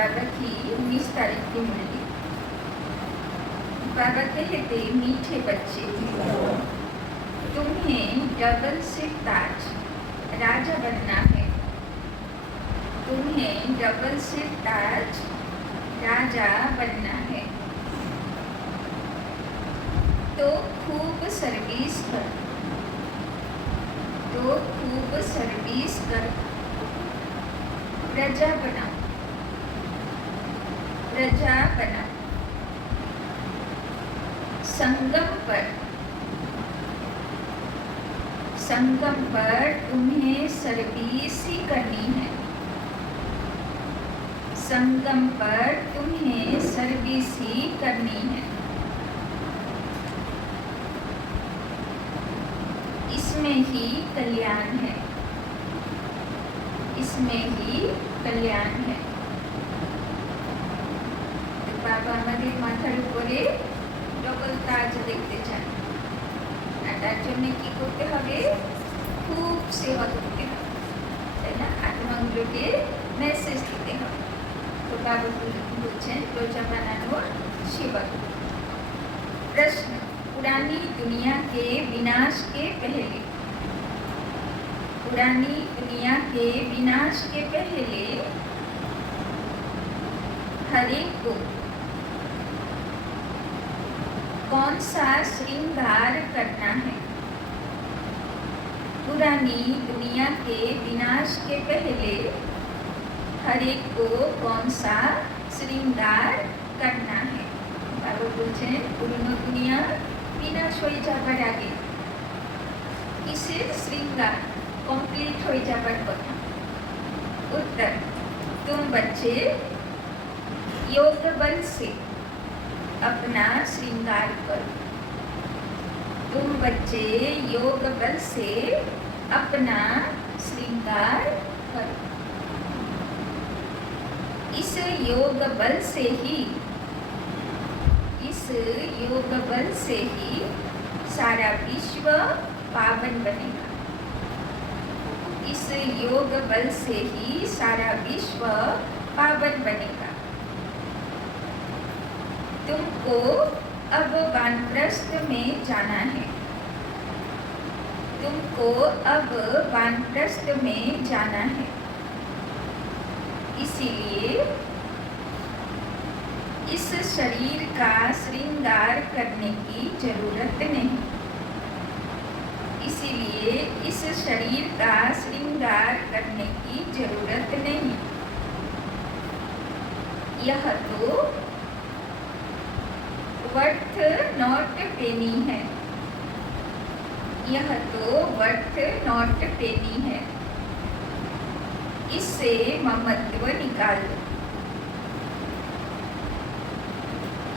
बाबा की 19 तारीख की मुरली। बाबा कहते, मीठे बच्चे, तुम्हें डबल सिर ताज राजा बनना है। तुम्हें डबल सिर ताज राजा बनना है, तो खूब सर्विस कर, तो खूब सर्विस कर, प्रजा बनाओ, प्रजा बनाओ। संगम पर, संगम पर तुम्हें सर्विस ही करनी है। संगम पर तुम्हें सर्विस ही करनी है। इसमें ही कल्याण है, इसमें ही कल्याण है। तो बाबा हमारे माथार उपरे डबल ताज देखते चाন, আর তার জন্য কি করতে হবে? খুব সেবা করতে হবে, তাই না? আত্মাগুলোকে মেসেজ দিতে হবে। তো বাবা বলছেন প্রজা বানানোর সেবা। प्रश्न, पुरानी दुनिया के विनाश के पहले, पुरानी दुनिया के विनाश के पहले हर एक को कौन सा श्रृंगार करना है? पुरानी दुनिया के विनाश के पहले हर एक को कौन सा श्रृंगार करना है? बाबा बोलছেন পুরনো দুনিয়া বিনাশ হয়ে যাবার আগে কিসের श्रृंगार कंप्लीट হয়ে যাবার কথা? उत्तर, तुम बच्चे योग बल से अपना श्रृंगार करो। तुम बच्चे योग बल से अपना श्रृंगार करो। इस योग बल से ही, इस योग बल से ही सारा विश्व पावन बनेगा। इस योग बल से ही सारा विश्व पावन बनेगा। तुमको अब वानप्रस्थ में जाना है। तुमको अब वानप्रस्थ में जाना है। इसीलिए इस शरीर का श्रृंगार करने की जरूरत नहीं। इसीलिए इस शरीर का श्रृंगार करने की जरूरत नहीं। यह तो वर्थ नॉट पेनी है। यह तो वर्थ नॉट पेनी है। इससे ममत्व निकाल दो,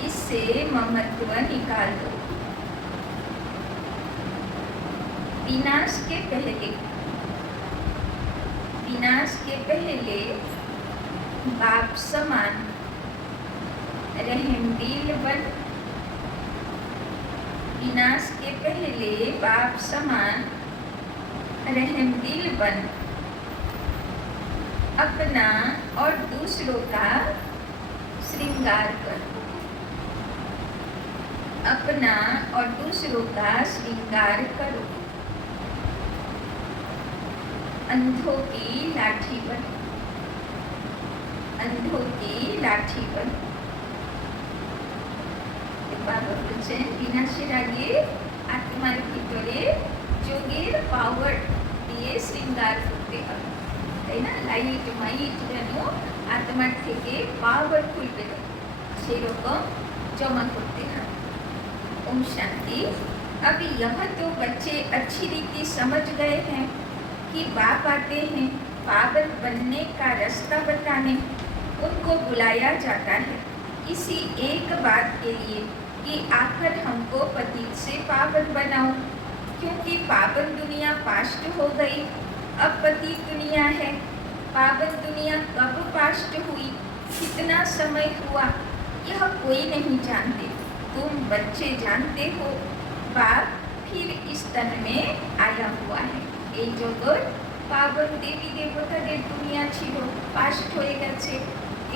इससे ममत्व निकाल दो। विनाश के पहले, विनाश के पहले बाप समान रहमदिल बन। विनाश के पहले बाप समान रहमदिल बन। अपना और दूसरों का श्रृंगार कर। अपना और दूसरों का श्रृंगार करो। अंधों की लाठी बन, अंधों की लाठी बन। बाबा বলছেন বিনাশের আগে আত্মার ভিতরে যোগের পাওয়ার দিয়ে শৃঙ্গার করতে হবে, তাই না? লাইট মাইট যেন আত্মার থেকে পাওয়ারফুল বেরোয় সেই রকম জমা করতে হবে। ओम शांति। अब यह तो बच्चे अच्छी रीति समझ गए हैं कि बाप आते हैं पावन बनने का रास्ता बताने। उनको बुलाया जाता है इसी एक बात के लिए कि आकर हमको पतित से पावन बनाओ, क्योंकि पावन दुनिया पास्ट हो गई, अब पतित दुनिया है। पावन दुनिया कब पास्ट हुई, कितना समय हुआ, यह कोई नहीं जानते। तुम बच्चे जानते हो। बाप फिर इस तन में आया हुआ है। এই জগৎ পাবন দেবী দেবতাদের দুনিয়া ছিল, পাস্ট হয়ে গেছে।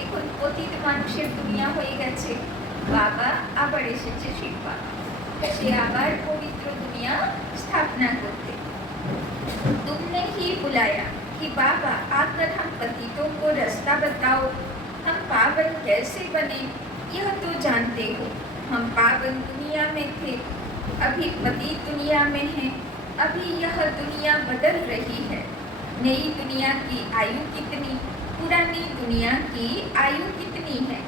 এখন পতিত মানুষের দুনিয়া হয়ে গেছে, বাবা আবার এসেছে শিব বাবা, সে আবার পবিত্র দুনিয়া स्थापना करते। तुमने ही बुलाया कि बाबा आकर हम पतितों को रास्ता बताओ, हम पावन कैसे बने यह तो जानते हो। हम पावन दुनिया में थे, अभी पतित दुनिया में हैं, अभी यह दुनिया बदल रही है। नई दुनिया की आयु कितनी, पुरानी दुनिया की आयु कितनी है,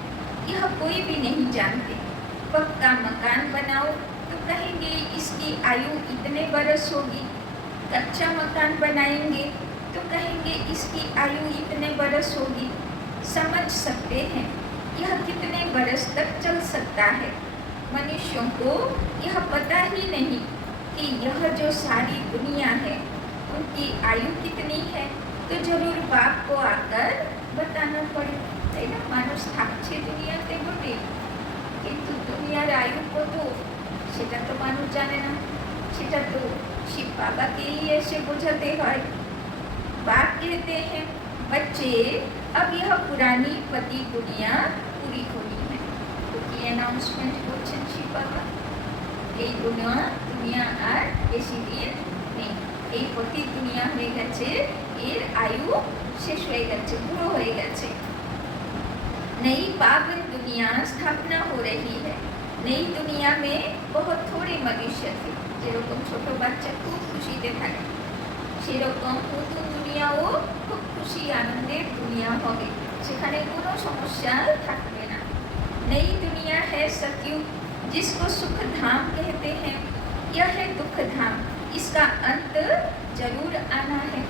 यह कोई भी नहीं जानते। पक्का मकान बनाओ तो कहेंगे इसकी आयु इतने बरस होगी, कच्चा मकान बनाएंगे तो कहेंगे इसकी आयु इतने बरस होगी। समझ सकते हैं यह कितने बरस तक चल सकता है। मनुष्यों को यह पता ही नहीं कि यह जो सारी दुनिया है उनकी आयु कितनी है, तो जरूर बाप को आकर बताना पड़े। তাই না, মানুষ থাকছে দুনিয়াতে বটে, কিন্তু দুনিয়ার আয়ু কত সেটা তো মানুষ জানে না, সেটা তো শিব বাবাকেই এসে বোঝাতে হয়। बाप कहते हैं बच्चे अब यह पुरानी पति दुनिया पूरी हुई है। तो ये अनाउंसमेंट করছেন শিব বাবা, এই দুনিয়া আর বেশি দিন নেই, এই পতি দুনিয়া হয়ে গেছে, এর আয়ু শেষ হয়ে গেছে, পুরো হয়ে গেছে। नई पावन दुनिया स्थापना हो रही है। नई दुनिया में बहुत थोड़े मनुष्य थे, যেরকম ছোট বাচ্চা খুব খুশিতে থাকে সেরকম নতুন দুনিয়াও খুব খুশি আনন্দের দুনিয়া হবে, সেখানে কোনো সমস্যা থাকবে না। नई दुनिया है सतयुग, जिसको सुख धाम कहते हैं, यह है दुख धाम, इसका अंत जरूर आना है।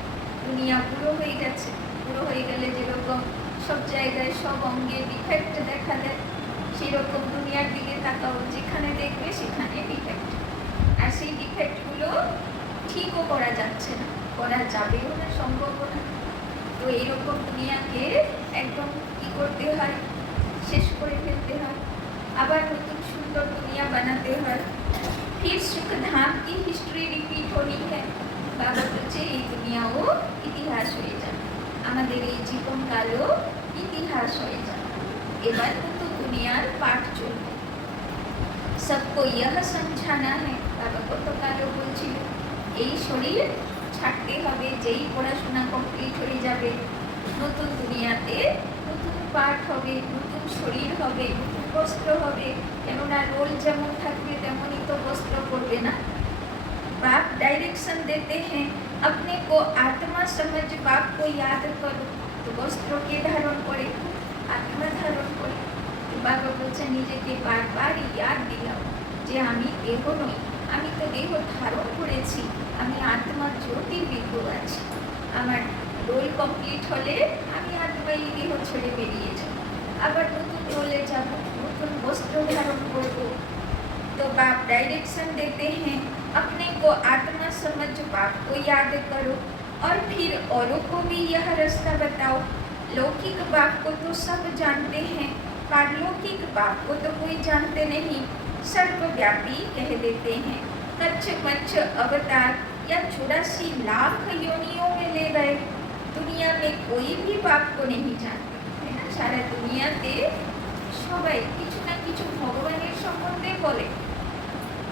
दुनिया পুরো হয়ে গেছে, পুরো হয়ে গেলে যেরকম সব জায়গায় সব অঙ্গে ডিফেক্ট দেখা দেয়, সেরকম দুনিয়ার দিকে তাকাও, যেখানে দেখবে সেখানে ডিফেক্ট, আর সেই ডিফেক্টগুলো ঠিকও করা যাচ্ছে না, করা যাবেও না, সম্ভবও না। তো এইরকম দুনিয়াকে একদম কি করতে হয়, শেষ করে ফেলতে হয়, আবার নতুন সুন্দর দুনিয়া বানাতে হয়। फिर सुख धाम की हिस्ट्री रिपीट होनी है। বাবা বলছে এই দুনিয়াও ইতিহাস হয়ে যাবে, আমাদের এই জীবনকালও ইতিহাস হয়ে যাবে, এবার কিন্তু দুনিয়ার পাঠ চলবে। सबको यह समझाना है, বাবা গতকালও বলছিল এই শরীর ছাড়তে হবে, যেই পড়াশোনা কমপ্লিট হয়ে যাবে, নতুন দুনিয়াতে নতুন পাঠ হবে, নতুন শরীর হবে, নতুন বস্ত্র হবে, কেননা রোল যেমন থাকবে তেমনই তো বস্ত্র পড়বে না। बाप डायरेक्शन देते हैं अपने को आत्मा समझ बाप को याद करो, तो वस्त्रों के धारण करे, आत्मा धारण करे। बाबा বলছে নিজেকে বারবার ইয়াদ দিলাম যে আমি দেহ নই, আমি তো দেহ ধারণ করেছি, আমি আত্মার জ্যোতির্বিন্দু আছি। আমার রোল কমপ্লিট হলে আমি আত্মা এই দেহ ছেড়ে বেরিয়ে যাব, আবার নতুন রোলে যাব, নতুন বস্ত্র ধারণ করব। तो बाप डायरेक्शन देते हैं अपने को आत्मा समझ बाप को याद करो, और फिर औरों को भी यह रास्ता बताओ। लौकिक बाप को तो सब जानते हैं, पारलौकिक बाप को तो कोई जानते नहीं, सर्वव्यापी कह देते हैं। कच्छ मच्छ अवतार या 84 लाख योनियों में ले गए, दुनिया में कोई भी बाप को नहीं जानते, है ना। सारा दुनियाते সবাই কিছু না কিছু ভগবানের সম্বন্ধে বলে,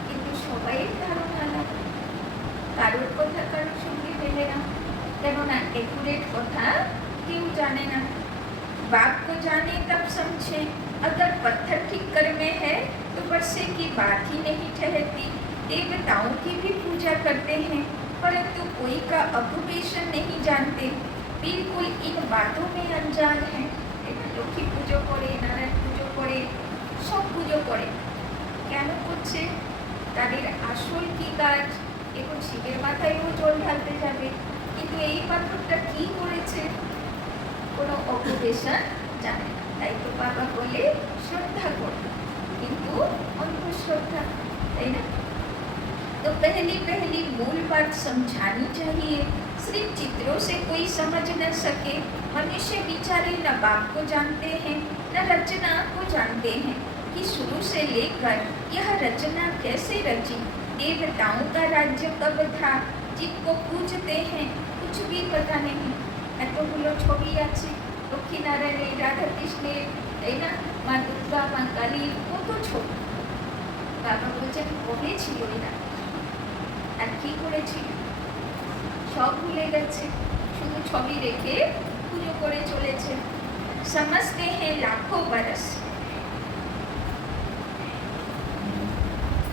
কিন্তু সবাই ধারণা আলাদা, কারোর কথা কারোর সঙ্গে মেলে না, কেননা একুরেট কথা কেউ জানে না। बाप को जाने तब समझे, अगर पत्थर ठिक्कर में है तो वर्षे की बात ही नहीं ठहरती। देवताओं की भी पूजा करते हैं, परंतु कोई का ऑक्यूपेशन नहीं जानते, बिल्कुल इन बातों में अनजान है। লক্ষ্মী পুজো করে, নারায়ণ পুজো করে, সব পুজো করে, কেন করছে, তাদের আসল কি কাজ। এখন শিবের মাথায়ও জল ঢালতে যাবে, কিন্তু এই পাথরটা কি করেছে কোনো অকুপেশন জানে না, তাই তো বাবা বলে শ্রদ্ধা করো, কিন্তু অন্ধশ্রদ্ধা, তাই না। तो पहली मूल बात समझानी चाहिए, सिर्फ चित्रों से कोई समझ न सके। मनुष्य बेचारे न बाप को जानते हैं न रचना को जानते हैं कि शुरू से लेकर यह रचना कैसे रची, देवताओं का राज्य कब था, जिनको पूजते हैं कुछ भी पता नहीं। এতগুলো ছবি আছে, লক্ষ্মী নারায়ণের, রাধা কৃষ্ণের, তাই না, মা দুর্গা, মা কালীর কত ছবি। বাবা বলছেন কবে ছিল এরা, আর কি করেছিল, সব ভুলে গেছে, শুধু ছবি রেখে পুজো করে চলেছে। समझते हैं लाखों बरस।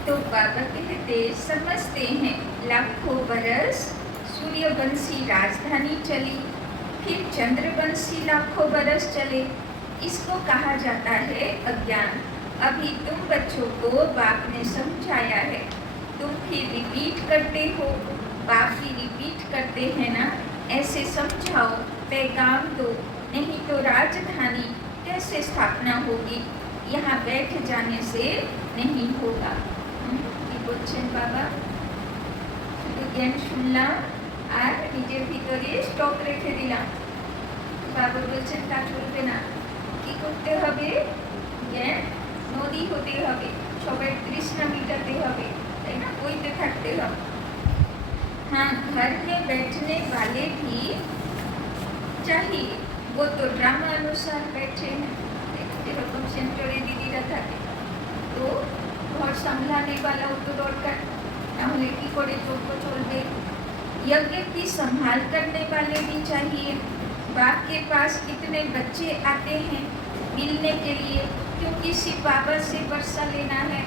तो बाबा कहते समझते हैं लाखों बरस, सूर्यवंशी राजधानी चली, फिर चंद्रवंशी लाखों बरस चले। इसको कहा जाता है अज्ञान। अभी तुम बच्चों को बाप ने समझाया है, तुम फिर रिपीट करते हो। बाप भी रिपीट करते हैं ना, ऐसे समझाओ, पैगाम दो, नहीं तो राजधानी कैसे स्थापना होगी, यहाँ बैठ जाने से नहीं होगा। কি বলছেন বাবা? শুধু জ্ঞান শুনলাম আর নিজের ভিতরে স্টক রেখে দিলাম। বাবা বলছেন তা চলবে না, কি করতে হবে? জ্ঞান নদী হতে হবে, সবাই তৃষ্ণা মিটাতে হবে, তাই না, বইতে থাকতে হবে। हाँ, घर में बैठने वाले भी चाहिए, वो तो ड्रामा अनुसार बैठे हैं। যেরকম সেন্টারে দিদিরা থাকে, তো ঘর সামলাने वाला तो দরকার, তাহলে কি করে যজ্ঞ চলবে। यज्ञ की संभाल करने वाले भी चाहिए। बाप के पास कितने बच्चे आते हैं मिलने के लिए, क्योंकि सिर्फ बाबा से वर्षा लेना है,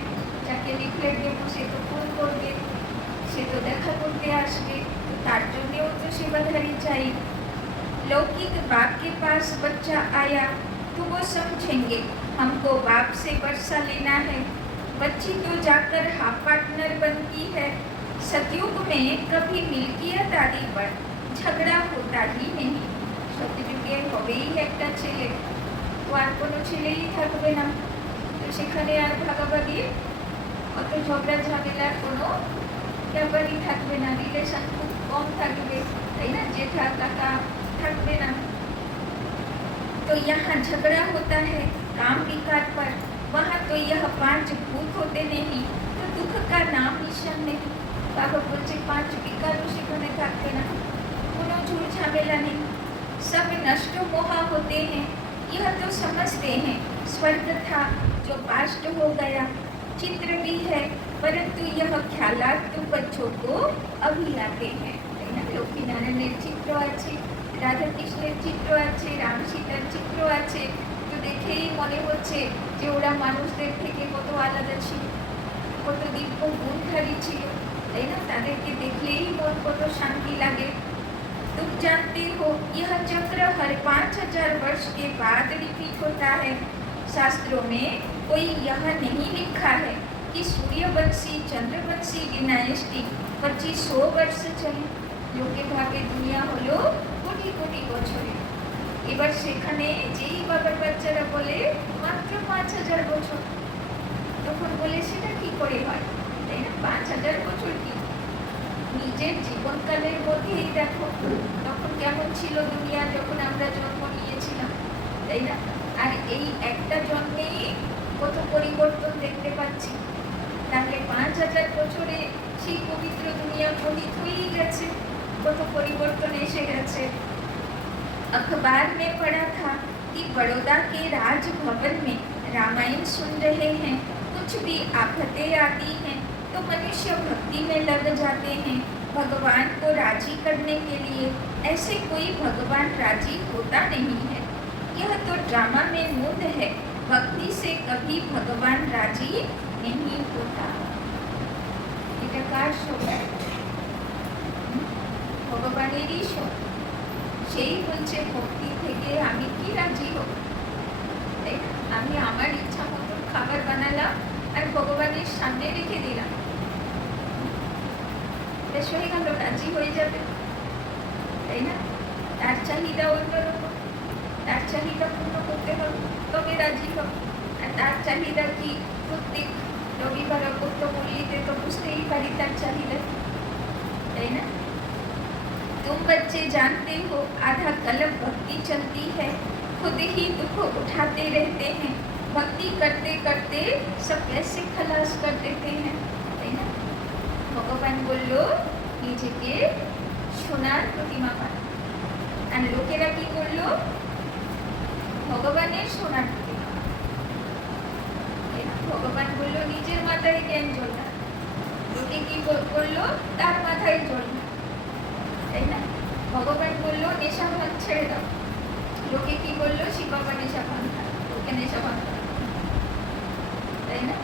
যাকে লিখলে দেবো সে তো ফোন করবে, সে তো দেখা করতে আসবে, তো তার জন্যও তো সেবাধারী চাই। लौकिक बाप के पास बच्चा आया तो वो समझेंगे हमको बाप से वर्षा लेना है। बच्ची तो जाकर हाफ पार्टनर बनती है। सतयुग में कभी मिल्कियत आदि पर झगड़ा होता ही नहीं। সত্যযুগে হবেই একটা ছেলে, তো আর কোনো ছেলেই থাকবে না, তো সেখানে আর ভাগাভাগি অত ঝগড়া ঝামেলার কোনো ব্যাপারই থাকবে না, রিলেশন খুব কম থাকবে, তাই না, জেঠা কাকা থাকবে না। तो यहाँ झगड़ा होता है काम विकार पर, वहाँ तो यह 5 भूत होते नहीं, तो दुख का नाम निशान नहीं। बाबा बोलছে 5 विकारों সেখানে থাকবে না, কোনো ঝুট ঝামেলা নেই, सब नष्ट मोहा होते हैं। यह तो समझते हैं स्वर्ग था जो पास्ट हो गया, चित्र भी है परंतु यह ख्यालात तो बच्चों को अभी आते हैं। লক্ষ্মী নারায়ণের চিত্র আছে, রাধা কৃষ্ণের চিত্র আছে, রাম সীতার চিত্র আছে, তো দেখেই মনে হচ্ছে যে ওরা মানুষদের থেকে কত আলাদা ছিল, কত দিব্য গুণধারী ছিল, তাই না, তাদেরকে দেখলেই মন কত শান্তি লাগে। तुम जानते हो यह चक्र हर 5000 वर्ष के बाद रिपीट होता है। शास्त्रों में कोई यह नहीं लिखा है कि सूर्यवंशी चंद्रवंशी डिनाइस्टी 2500 वर्ष चले। লোকে ভাবে দুনিয়া হলো কোটি কোটি বছরে, এবার সেখানে যেই বাবার বাচ্চারা বলে মাত্র 5000 বছর, তখন বলে সেটা কি করে হয়, তাই না, 5000 বছর কি, নিজের জীবনকালের মধ্যেই দেখো তখন কেমন ছিল দুনিয়া যখন আমরা জন্ম নিয়েছিলাম, তাই না, আর এই একটা জন্মেই কত পরিবর্তন দেখতে পাচ্ছি। তাহলে 5000 বছরে সেই পবিত্র দুনিয়া পতিত হয়েই গেছে, কত পরিবর্তন এসে গেছে। अखबार में पढ़ा था कि बड़ौदा के राजभवन में रामायण सुन रहे हैं, कुछ भी आफतें आती हैं तो मनुष्य भक्ति में लग जाते हैं भगवान को राजी करने के लिए। ऐसे कोई भगवान राजी होता नहीं है, यह तो ड्रामा में मूड है, भक्ति से कभी भगवान राजी नहीं होता। এটা কার শোক? ভগবানেরই শোক। সেই বলছে ভক্তি থেকে আমি কি রাজি হব, আমি আমার ইচ্ছা মতন খাবার বানালাম আর ভগবানের সামনে রেখে দিলাম, বেশ হয়ে গেল, রাজি হয়ে যাবে, তাই না, তার চাহিদা অন্যরকম, তার চাহিদা পূর্ণ করতে হবে তবে রাজি হব। আর তার চাহিদা কি, প্রত্যেক রবিবার অপত্য বললিতে তো বুঝতেই পারি তার চাহিদা, তাই না। तुम बच्चे जानते हो आधा कल्प भक्ति चलती है, खुद ही दुख उठाते रहते हैं, भक्ति करते करते सब कैसे खलास कर देते हैं, তাই না। ভগবান বলল নিজেকে সোনার প্রতিমা বানাও, আর লোকেরা কি করলো, ভগবানের সোনার প্রতিমা। ভগবান বললো নিজের মাথায় কেন জল না, লোকে কি করলো তার মাথায় জল না, তাই না? ভগবান বললো নেশা ভান ছেড়ে দাও, লোকে কি করলো শিব বাবা নেশা ভান খায়, ওকে নেশা ভান খায়, তাই না?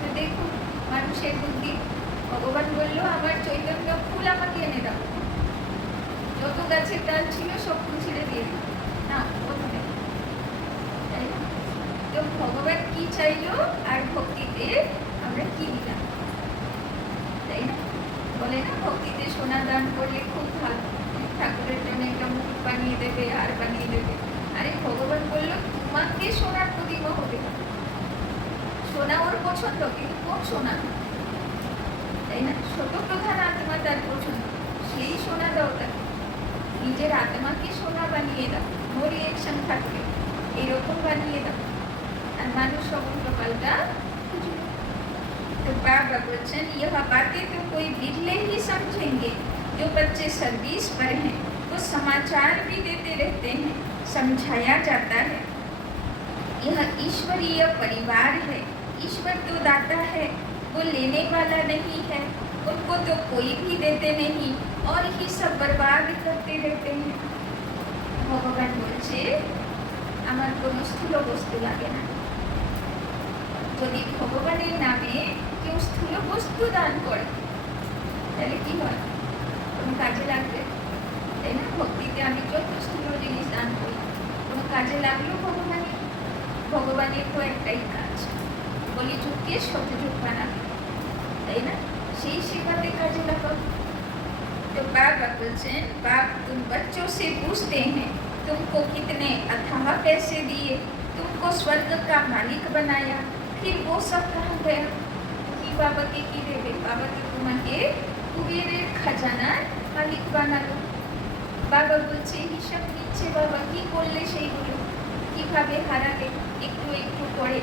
তো দেখুন মানুষের বুদ্ধি। ভগবান বললো আমার চৈতন্য ফুল আমাকে এনে দাও, যত গাছের ডাল ছিল সব ফুল ছিঁড়ে দিয়ে দিল না, ওখানে, তাই না? তো ভগবান কি চাইলো আর ভক্তিতে আমরা কি দিলাম, তাই না? বলে না ভক্তিতে সোনা দান করলে খুব ভালো, ঠাকুরের জন্য একটা মুখ বানিয়ে দেবে আর বানিয়ে দেবে। আরে ভগবান বললো তোমাকে সোনার প্রতিমা হবে, সোনা ওর পছন্দ, কিন্তু কোন সোনা, তাই না? ছোট প্রধান আত্মা তার পছন্দ, সেই সোনা দাও তাকে, নিজের আত্মাকে সোনা বানিয়ে দাও, নো রিয়েকশন থাকবে, এরকম বানিয়ে দাও। আর মানুষ সমগ্র পাল্টা খুঁজবে। तो बाबा बच्चन यह बातें तो कोई बिरले ही समझेंगे, जो बच्चे सर्विस पर हैं वो समाचार भी देते रहते हैं, समझाया जाता है। यह ईश्वरीय परिवार है, ईश्वर तो दाता है, वो लेने वाला नहीं है, उनको तो कोई भी देते नहीं और ही सब बर्बाद करते रहते हैं। भगवान बोलছে আমার কোনো স্থূল বস্তু লাগে না। যদি ভগবানের নামে কেউ স্থূল বস্তু দান করে তাহলে কি হয়, কোনো কাজে লাগবে, তাই না? ভক্তিতে আমি যত স্থূল জিনিস দান করি কোনো কাজে লাগলো ভগবানের তো একটাই কাজ, বলি যুগকে শতযুগ বানাবে, তাই না? সেই সেবাতে কাজে লাগাও। तो बाबा बोलছেন बाप तुम बच्चों से पूछते हैं तुमको कितने अथाह पैसे दिए, तुमको स्वर्ग का मालिक बनाया, फिर वो सब कहाँ गया? কি বাবাকে কি দেবে? বাবাকে তোমাকে কুবেরের খাজানার মালিক বানালো। বাবা বলছে হিসাব নিচ্ছে, বাবা কি করলে সেইগুলো, কিভাবে হারালে একটু একটু করে।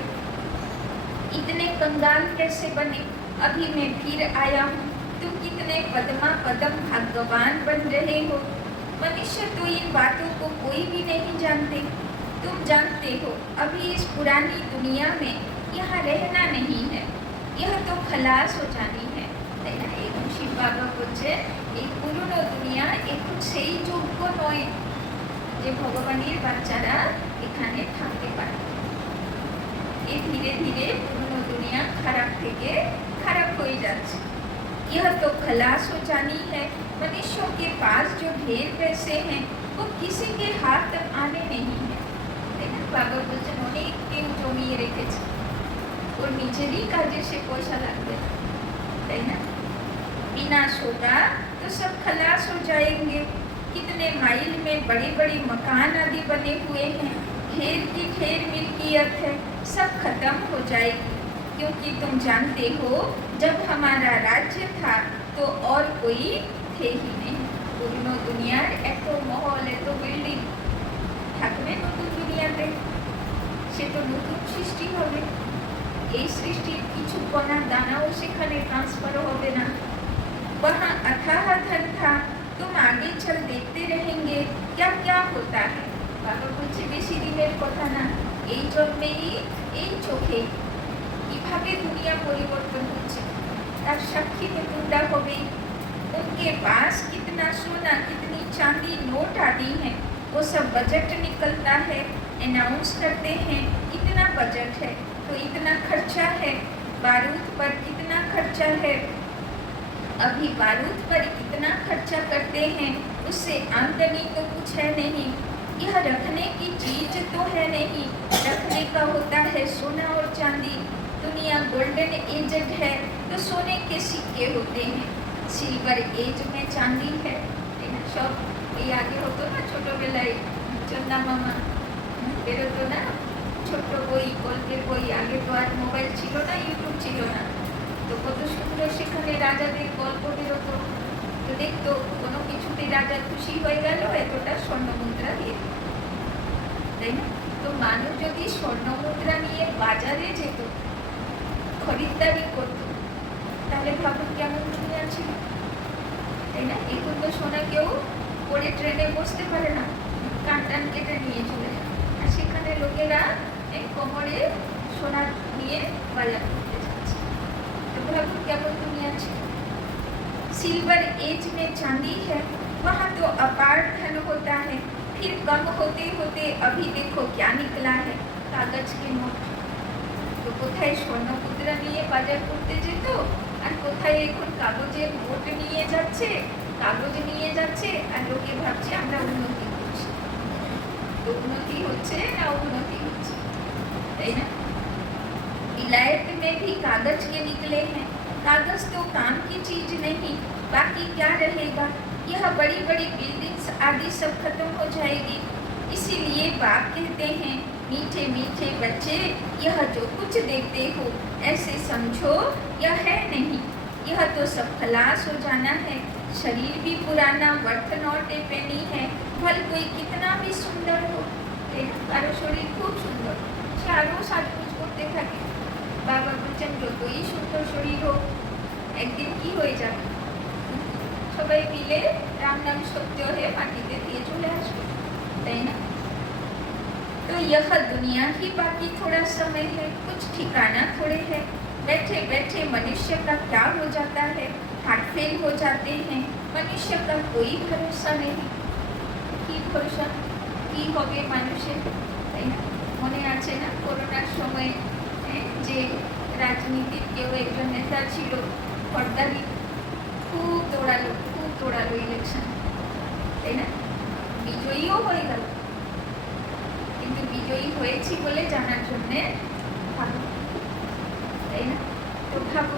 इतने कंगाल कैसे बने, अभी मैं फिर आया हूँ, तुम कितने पद्मा पदम भाग्यवान बन रहे हो। मनुष्य तो इन बातों को कोई भी नहीं जानते, तुम जानते हो अभी इस पुरानी दुनिया में यहाँ रहना नहीं है, यह तो खलास हो जानी है, তাই না? এবং শিব বাবা বলছে এই পুরনো দুনিয়া এখন সেই যোগ্য নয় যে ভগবানের বাচ্চারা এখানে থাকতে পারে। ये धीरे धीरे पुरानो दुनिया खराब থেকে खराब हो जाচ্ছে। यह तो खलास हो जानी है, मनुष्यों के पास जो ढेर पैसे हैं वो किसी के हाथ आने नहीं है। बाबा বলছেন অনেক কেউ জমিয়ে রেখেছে, ওর নিজেরই কাজে সে পয়সা লাগবে, তাই না? विनाश होगा तो सब खलास हो जाएंगे। कितने माइल में बड़े बड़े मकान आदि बने हुए हैं, ढेर की ढेर मिल्कियत है, सब खत्म हो जाएगी, क्योंकि तुम जानते हो जब हमारा राज्य था तो और कोई थे ही नहीं। পুরনো দুনিয়ার এত মহল এত বিল্ডিং থাকবে নতুন দুনিয়াতে, সে তো নতুন সৃষ্টি হবে, এই সৃষ্টির কিছু কণা দানাও সেখানে ট্রান্সফার হবে না। वहाँ अथाह धन था, तुम आगे चल देखते रहेंगे क्या क्या होता है। बाबा বলছে বেশি দিনের কথা না, এই জন্মেই এই চোখে কিভাবে দুনিয়া পরিবর্তন হচ্ছে তার সাক্ষী তো তোমরা হবেই। उनके पास कितना सोना कितनी चांदी नोट आदि है, वो सब बजट निकलता है, अनाउंस करते हैं इतना बजट है तो इतना खर्चा है, बारूद पर कितना खर्चा है, अभी बारूद पर इतना खर्चा करते हैं, उससे आमदनी तो कुछ है नहीं, यह रखने की चीज तो है नहीं, रखने का होता है सोना और चांदी। दुनिया गोल्डन एजड है तो सोने के सिक्के होते हैं, सिल्वर एज में चांदी है। सब এই আগে হতো না ছোটবেলায় চন্দা মামা বেরোতো না ছোট্ট বই, গল্পের বই, আগে তো আর মোবাইল ছিল না, ইউটিউব ছিল না, তো কত সুন্দর সেখানে রাজাদের গল্প বেরোতো। তো দেখতো কোনো কিছুতে রাজা খুশি হয়ে গেল এতটা স্বর্ণ মুদ্রা দিয়ে, তাই না? তো মানুষ যদি স্বর্ণ মুদ্রা নিয়ে বাজারে যেত, খরিদ্দারি করত, তাহলে ভাবুন কেমন দুনিয়া ছিল, তাই না? এখন তো সোনা কেউ পরে ট্রেনে বসতে পারে না, কান টান কেটে নিয়ে চলে যায়, আর সেখানে লোকেরা এই কোমরে সোনা নিয়ে বাজার করতে যাচ্ছে। तो भागो কেমন दुनिया আছে। सिल्वर एज में चांदी है, वहाँ तो अपार धन होता है, फिर कम होते होते अभी देखो क्या निकला है, कागज के नोट। তো কোথায় স্বর্ণ মুদ্রা নিয়ে বাজার করতে যেত আর কোথায় এখন কাগজের নোট নিয়ে যাচ্ছে, কাগজ নিয়ে যাচ্ছে আর লোকে ভাবছে আমরা উন্নতি করছি। তো উন্নতি হচ্ছে না অবনতি হচ্ছে, তাই না? विलायत में भी कागज के निकले हैं, कागज तो काम की चीज नहीं, बाकी क्या रहेगा। यह बड़ी बड़ी बिल्डिंग्स आदि सब खत्म हो जाएगी। इसीलिए बाप कहते हैं मीठे मीठे बच्चे, यह जो कुछ देखते हो ऐसे समझो यह है नहीं, यह तो सब खलास हो जाना है। शरीर भी पुराना वर्थ नॉट ए पेनी है, भल कोई कितना भी सुंदर हो। कारो शरीर खूब सुंदर, সে আরও সাজগোজ করতে থাকে। বাবা বলছেন যতই সুন্দর শরীর হোক একদিন কি হয়ে যাবে, সবাই মিলে রাম নাম সত্য হয়ে মাটিতে দিয়ে চলে আসবে, তাই না? तो यह दुनिया ही बाकी थोड़ा समय है, कुछ ठिकाना थोड़े है। बैठे बैठे मनुष्य का क्या हो जाता है, हार्ट फेल हो जाते हैं। मनुष्य का कोई भरोसा नहीं। কি ভরসা, কি হবে মানুষের, তাই না? মনে আছে না করোনার সময় যে রাজনীতির কেউ একজন নেতা ছিল হরদারি, খুব দৌড়ালো ইলেকশন, তাই না? বিজয়ীও হয়ে গেল, কিন্তু বিজয়ী হয়েছি বলে জানার জন্যে ভালো, তাই না? তো ভাবো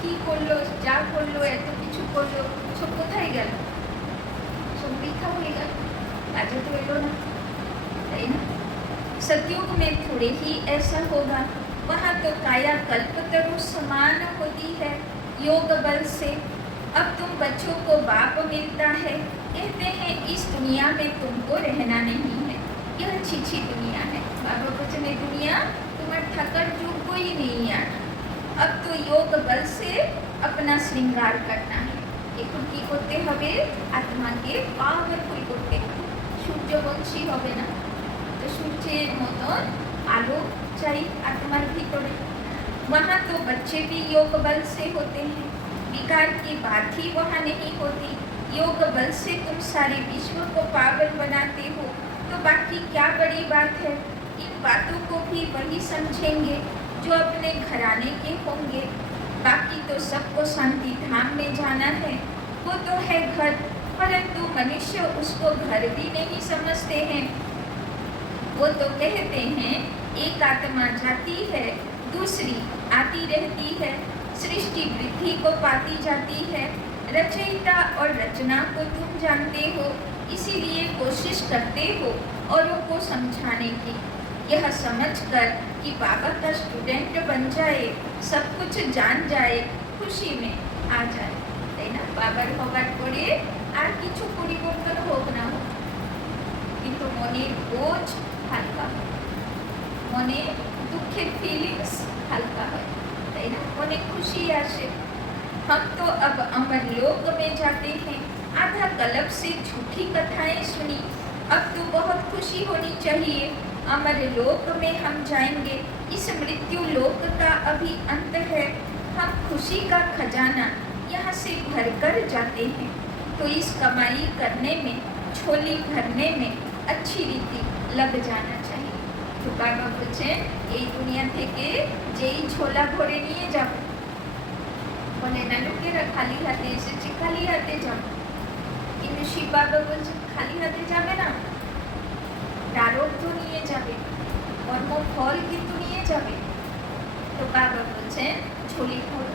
কি করলো, যা করলো, এত কিছু করলো, সব কোথায় গেল, সব বৃথা হয়ে গেল, কাজে তো এলো না, তাই না? सतयुग में थोड़े ही ऐसा होगा, वहाँ तो काया कल्पतरु समान होती है योग बल से। अब तुम बच्चों को बाप मिलता है, कहते हैं इस दुनिया में तुमको रहना नहीं है, यह छिछी दुनिया है। बाबा बचने दुनिया तुम्हारे थकर যোগ্যই नहीं आना। अब तो योग बल से अपना श्रृंगार करना है। এখন কি করতে হবে, আত্মাকে পাওয়ারফুল করতে হবে। সূর্যবংশী হবে না, তো সূর্যের মতন আলো চাই আত্মার ভিতরে। वहाँ तो बच्चे भी योग बल से होते हैं, विकार की बात ही वहाँ नहीं होती। योग बल से तुम सारे विश्व को पावन बनाते हो, तो बाकी क्या बड़ी बात है। इन बातों को भी वही समझेंगे जो अपने घराने के होंगे। बाकी तो सबको शांति धाम में जाना है, वो तो है घर, परंतु मनुष्य उसको घर भी नहीं समझते हैं। वो तो कहते हैं एक आत्मा जाती है, दूसरी आती रहती है, सृष्टि वृद्धि को पाती जाती है। रचयिता और रचना को तुम जानते हो, इसीलिए कोशिश करते हो औरों को समझाने की। यह समझकर कि बाबा का स्टूडेंट बन जाए, सब कुछ जान जाए, खुशी में आ जाए, তাই না? বাবার হবার পরে আর কিছু পরিবর্তন হোক না হোক, কিন্তু মনের বোঝ হালকা হয়, মনে দুঃখের ফিলিংস হালকা হয়, তাই না? মনে খুশি আসে। हम तो अब अमर लोक में जाते हैं, आधा कल्प से झूठी कथाएं सुनी, अब तो बहुत खुशी होनी चाहिए। अमर लोक में हम जाएंगे, इस मृत्यु लोक का अभी अंत है। हम खुशी का खजाना यहाँ से भर कर जाते हैं, तो इस कमाई करने में, झोली भरने में अच्छी रीति लग जाना चाहिए। तो बाबा বলছেন এই দুনিয়া থেকে যেই ঝোলা ভরে নিয়ে যাব, বলে না লোকেরা খালি হাতে এসেছে, খালি হাতে যাব, কিন্তু শিব বাবা বলছেন খালি হাতে যাবে না, প্রারব্ধ নিয়ে যাবে, কর্মফল কিন্তু নিয়ে যাবে। তো বাবা বলছেন ঝোলি ভরো,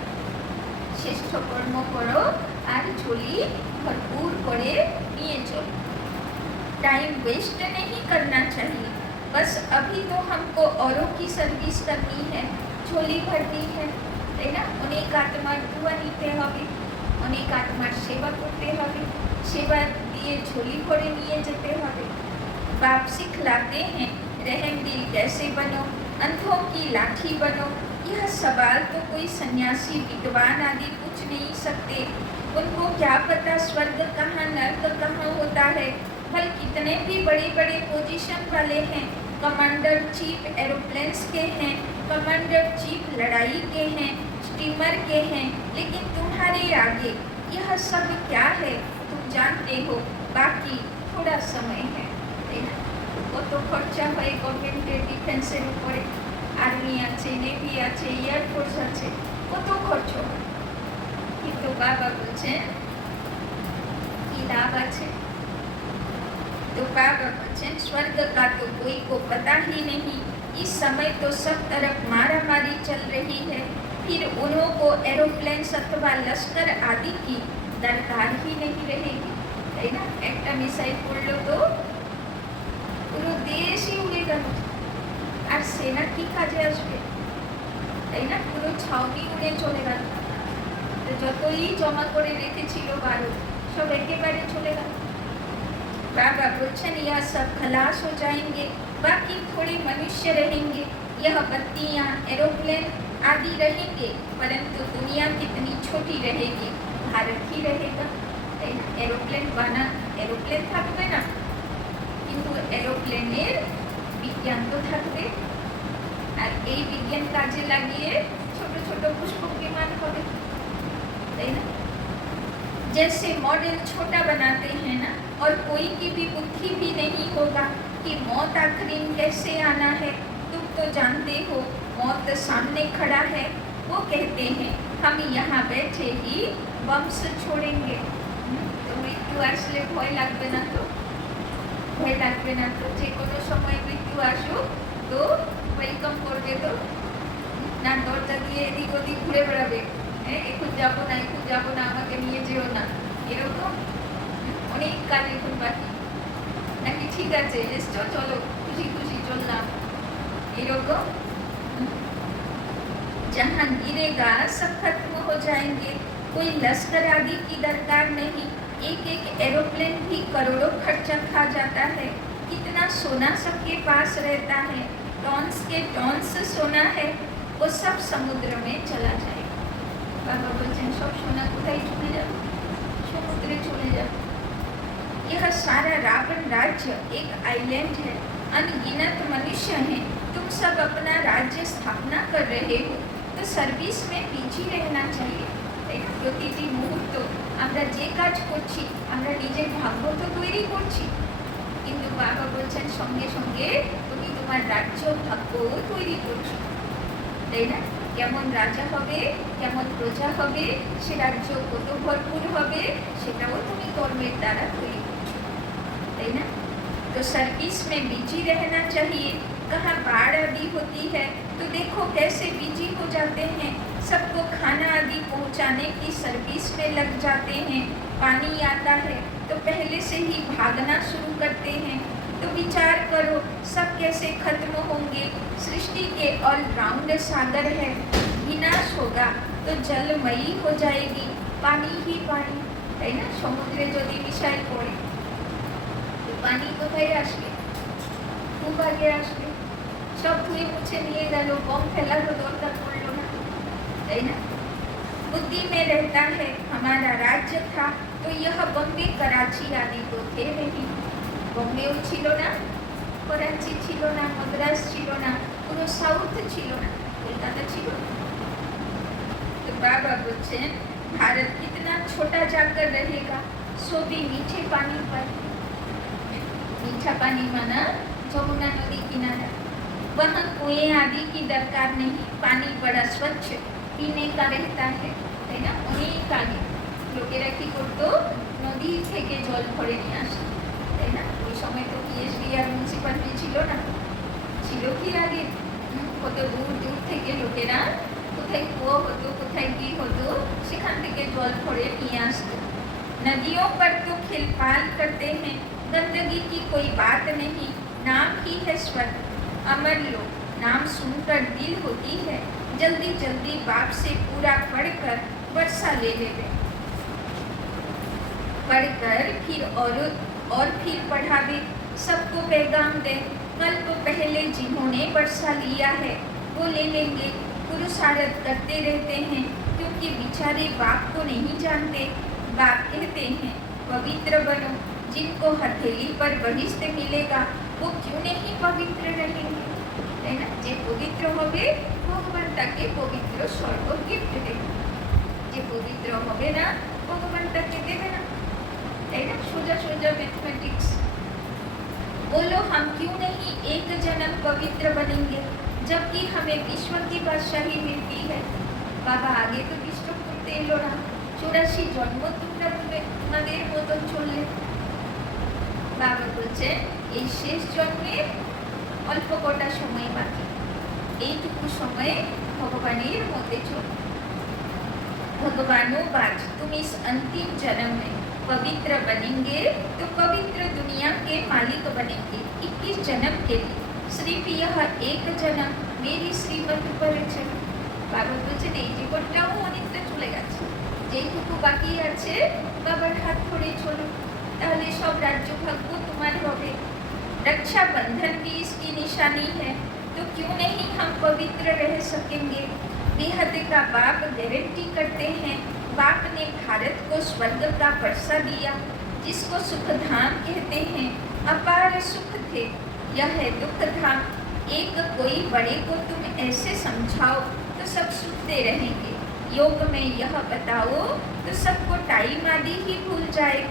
শ্রেষ্ঠ কর্ম করো আর ঝোলি ভরপুর করে নিয়ে চলো। टाइम वेस्ट नहीं करना चाहिए, बस अभी तो हमको औरों की सर्विस करनी है, झोली भरनी है, তাই না? অনেক আত্মার দুয়া নিতে হবে, অনেক আত্মার সেবা করতে হবে, সেবা দিয়ে ঝোলি ভরে নিয়ে যেতে হবে। बाप सिखलाते हैं रहम दिल कैसे बनो, अंधों की लाठी बनो। यह सवाल तो कोई सन्यासी विद्वान आदि पूछ नहीं सकते, उनको क्या पता स्वर्ग कहाँ नर्क कहाँ होता है। भल कितने भी बड़े बड़े पोजीशन वाले हैं, कमांडर चीफ एरोप्लेन्स के हैं, कमांडर चीफ लड़ाई के हैं, स्टीमर के हैं, लेकिन तुम्हारे आगे यह सब क्या है तुम जानते हो। बाकी थोड़ा समय है, কত খরচা হয় গভর্নমেন্টের ডিফেন্সের উপরে, আর্মি আছে, নেভি আছে, এয়ারফোর্স আছে, কত খরচ হয়। কিন্তু বাবা বলছেন কি লাভ আছে। तो बाबा बच्चन स्वर्ग का तो कोई को पता ही नहीं। इस समय तो सब तरफ मारामारी चल रही है, फिर उन्हों को एरोप्लेन अथवा लश्कर आदि की दरकार ही नहीं रहेगी, है ना। एक मिसाइल पड़लो तो পুরো দেশই উড়ে গেল, আর সেনা কি কাজে আসবে, তাই না। পুরো ছাউনি উড়ে চলে গেল, যতই জমা করে রেখেছিল বারুদ সব একেবারে চলে গেল। बाबा बोलছেন यह सब खलास हो जाएंगे, बाकी थोड़े मनुष्य रहेंगे, यह बत्तियां एरोप्लेन आदि रहेंगे, परंतु दुनिया कितनी छोटी रहेगी, भारत ही रहेगा। एरोप्लेन बना, एरोप्लेन থাকবে না, কিন্তু এরোপ্লেনের বিজ্ঞান তো থাকবে, আর এই বিজ্ঞান কাজে লাগিয়ে ছোট ছোট পুষ্পক বিমান হবে, তাই না। जैसे मॉडल छोटा बनाते हैं ना, और कोई की भी बुद्धि भी नहीं होगा कि मौत आखिरी कैसे आना है। तुम तो जानते हो मौत सामने खड़ा है, वो कहते हैं हम यहाँ बैठे ही बम्स छोड़ेंगे। तो मृत्यु आसले भय लागबे ना, तो भय लागबे ना, तो जे कोनो समय मृत्यु आसुक तो वेलकम करबे, तो ना दरजा दिए एदिक ओदिक घुरे बेड़ाबे, এখন যাবো না, এখন যাবো না, আমাকে নিয়ে যেও না, এরকম অনেক কাজ এখন বাকি, নাকি ঠিক আছে এসছো চলো খুশি খুশি চললাম, এরকম। जहाँ गिरेगा सब खत्म हो जाएंगे, कोई लश्कर आदि की दरकार नहीं। एक एक एरोप्लेन भी करोड़ों खर्चा खा जाता है, कितना सोना सबके पास रहता है, टॉन्स के टॉन्स सोना है, वो सब समुद्र में चला जाएगा। बाबा बोलছেন সব সোনা কোথায় চলে যাবে, সমুদ্রে চলে যাবে। यह सारा रावण राज्य एक आइलैंड है, अनगिनत मनुष्य हैं, तुम सब अपना राज्य स्थापना कर रहे हो, तो सर्विस में बिजी रहना चाहिए। প্রতিটি মুহূর্ত আমরা যে কাজ করছি আমরা নিজের ভাগ্য তো তৈরি করছি, কিন্তু বাবা বলছেন সঙ্গে সঙ্গে তুমি তোমার রাজ্য ভাগ্য তৈরি করছো, তাই না। কেমন রাজা হবে, কেমন প্রজা হবে, সে রাজ্য কত ভরপুর হবে, সেটাও তুমি কর্মের দ্বারা তৈরি করছো, তাই না। तो सर्विस में बिजी रहना चाहिए। कहाँ बाढ़ आदि होती है तो देखो कैसे बिजी हो जाते हैं, सबको खाना आदि पहुँचाने की सर्विस में लग जाते हैं। पानी आता है तो पहले से ही भागना शुरू करते हैं। तो विचार करो सब कैसे खत्म होंगे। सृष्टि के ऑलराउंड सागर है, विनाश होगा तो जलमयी हो जाएगी, पानी ही पानी, है ना। समुद्रे यदि मिसाइल पड़े तो पानी कोথায় আসবে, খুব আগে আসবে, সব ধুয়ে মুছে নিয়ে গেল, বম ফেলারও দরকার পড়লো না, है ना। बुद्धि में रहता है हमारा राज्य था तो यह बम्बे कराची आदि तो थे नहीं, बम्बेও ছিল না, कराची ছিল না, मद्रास ছিল না, পুরো साउथ ছিল না, কলকাতা ছিল না। तो बाबा बोलছেন भारत कितना छोटा जाकर रहेगा, सो भी मीठे पानी पर। मीठा पानी माना যমুনা नदी किनारा, वहाँ कुएं आदि की दरकार नहीं, पानी बड़ा स्वच्छ पीने का रहता है, তাই না। অনেক আগে লোকেরা কি করতো, নদী থেকে জল ভরে নিয়ে আসতো, তাই না। ওই সময় তো পিএইচডি আর মিউনিসিপালিটি ছিল না, ছিল কি আগে কত দূর দূর থেকে লোকেরা কোথায় কুয়ো হতো, কোথায় কি হতো, সেখান থেকে জল ভরে নিয়ে আসতো। नदियों पर तो खिलपाल करते हैं, गंदगी की कोई बात नहीं, नाम ही है स्वर्ग। अमर लोग नाम सुनकर दिल होती है, जल्दी जल्दी बाप से पूरा पढ़कर वर्षा ले लेवे, पढ़कर फिर और फिर पढ़ावे, सबको पैगाम दे। कल्प पहले जिन्होंने वर्षा लिया है वो ले लेंगे। पुरुषार्थ करते रहते हैं क्योंकि बेचारे बाप को नहीं जानते। बाप कहते हैं पवित्र बनो, जिनको हथेली पर बहिष्ठ मिलेगा वो क्यों नहीं पवित्र रहेंगे, है ना। जे पवित्र होबे भगवान ताके पवित्र स्वर्ग गिफ्ट देবে, जे पवित्र होबे ना भगवान ताके देবে ना, है ना। सोजा सोजा मैथमेटिक्स। बोलो हम क्यों नहीं एक जन्म पवित्र बनेंगे जबकि हमें विश्व की बादशाही मिलती है। बाबा आगे तो विश्व করতে এলো না, 84 জন্ম তোমরা তোমাদের মতন চললে। বাবা বলছেন এই শেষ জন্মে অল্প কটা সময় বাকি, এইটুকু সময়ে ভগবানের মধ্যে চলো। भगवानों बाज तुम इस अंतिम जन्म में पवित्र बनेंगे तो पवित्र दुनिया के मालिक बनेंगे। 21 जन्म के लिए सिर्फ यह एक जन्म मेरी श्रीमत पर चलो। बाबा বলছেন এই জীবনটাও অনেকটা চলে গেছে, যেইটুকু বাকি আছে বাবার হাত ধরে চলো, তাহলে সব রাজ্য ভাগ্য তোমার হবে। रक्षा बंधन भी इसकी निशानी है, तो क्यों नहीं हम पवित्र रह सकेंगे। बेहद का बाप गारंटी करते हैं, बाप ने भारत को स्वर्ग का वर्षा दिया जिसको सुख धाम कहते हैं। अपार सुख थे, यह है दुख धाम। एक कोई बड़े को तुम ऐसे समझाओ तो सब सुनते रहेंगे, योग में यह बताओ तो सबको टाइम आदि ही भूल जाए।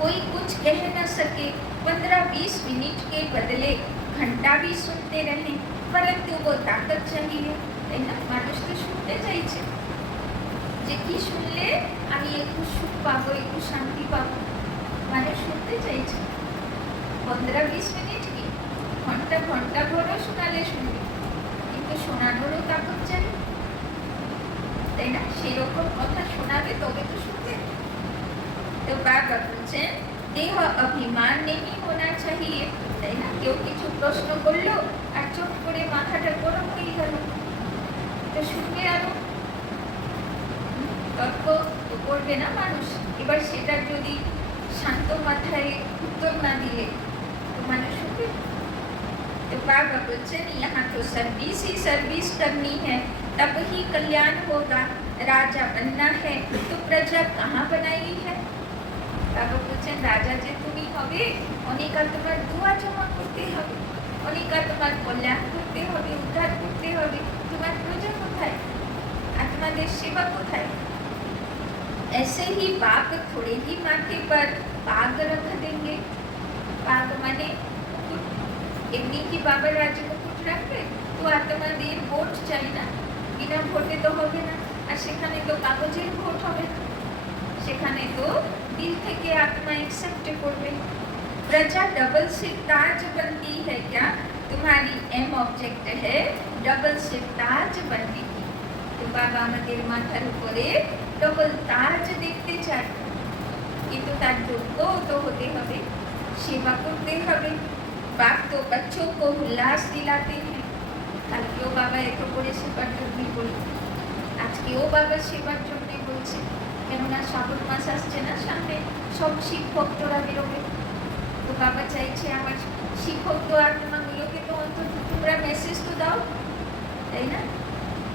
कोई कुछ कह न सके, 15-20 मिनट के बदले घंटा भी सुनते रहें, परंतु वो ताकत चाहिए, है ना। মানুষ তো শুনতে চাইছে যে কি শুনলে আমি একটু সুখ পাবো, একটু শান্তি পাবো, মানুষ শুনতে চাইছে। 15-20 মিনিট কি ঘন্টা ঘন্টা ভরও শোনালে শুনবে, কিন্তু শোনানোরও তাকত চাই, তাই না। সেরকম কথা শোনাবে তবে তো শুনবে। তো বাবা বলছেন দেহ অভিমান नहीं होना चाहिए, তাই না। কেউ কিছু প্রশ্ন করলো আর চট করে মাথাটা গরম হয়ে গেল, তো শুনবে আরো, তর্ক করবে না মানুষ। এবার সেটা যদি শান্ত মাথায় উত্তর না দিলে তো মানুষ শুনবে। तो बाबा बोलছেন यहाँ तो सर्विस ही सर्विस करनी है तब ही कल्याण होगा। राजा बनना है तो प्रजा कहाँ बनाई है। बाबा बोलছেন রাজা যে তুমি হবে অনেক তোমার দোয়া জমা করতে হবে, অনেক তোমার কল্যাণ করতে হবে, উদ্ধার করতে হবে। তোমার প্রজা কোথায়, আত্মাদের সেবা কোথায়। ऐसे ही बाप थोड़े ही माथे पर पाग रख देंगे। पाग माने এমনি কি বাবার রাজ্যে মুকুট রাখবে, তো আত্মাদের ভোট চাই না, বিনা ভোটে তো হবে না। আর সেখানে তো কাগজের ভোট হবে, সেখানে তো दिल থেকে आत्मा एक्सेप्ट করবে। प्रजा डबल सिर ताज बनती है क्या, तुम्हारी एम ऑब्जेक्ट है डबल सिर ताज बनने की। तो বাবা আমাদের মাথার উপরে ডবল তাজ দেখতে চায়, কিন্তু তার যোগ্য তো হতে হবে, সেবা করতে হবে। बाप तो बच्चों को उल्लास दिलाते हैं। কালকেও বাবা এত করে সেবার জন্যই বলি, আজকেও বাবা সেবার জন্যই বলছে, কেননা শ্রাবণ মাস আসছে না সামনে, সব শিক্ষক তোরা বেরোবে। তো বাবা চাইছে আমার শিক্ষক তো আত্মাগুলোকে তো অন্তত তোমরা মেসেজ তো দাও, তাই না।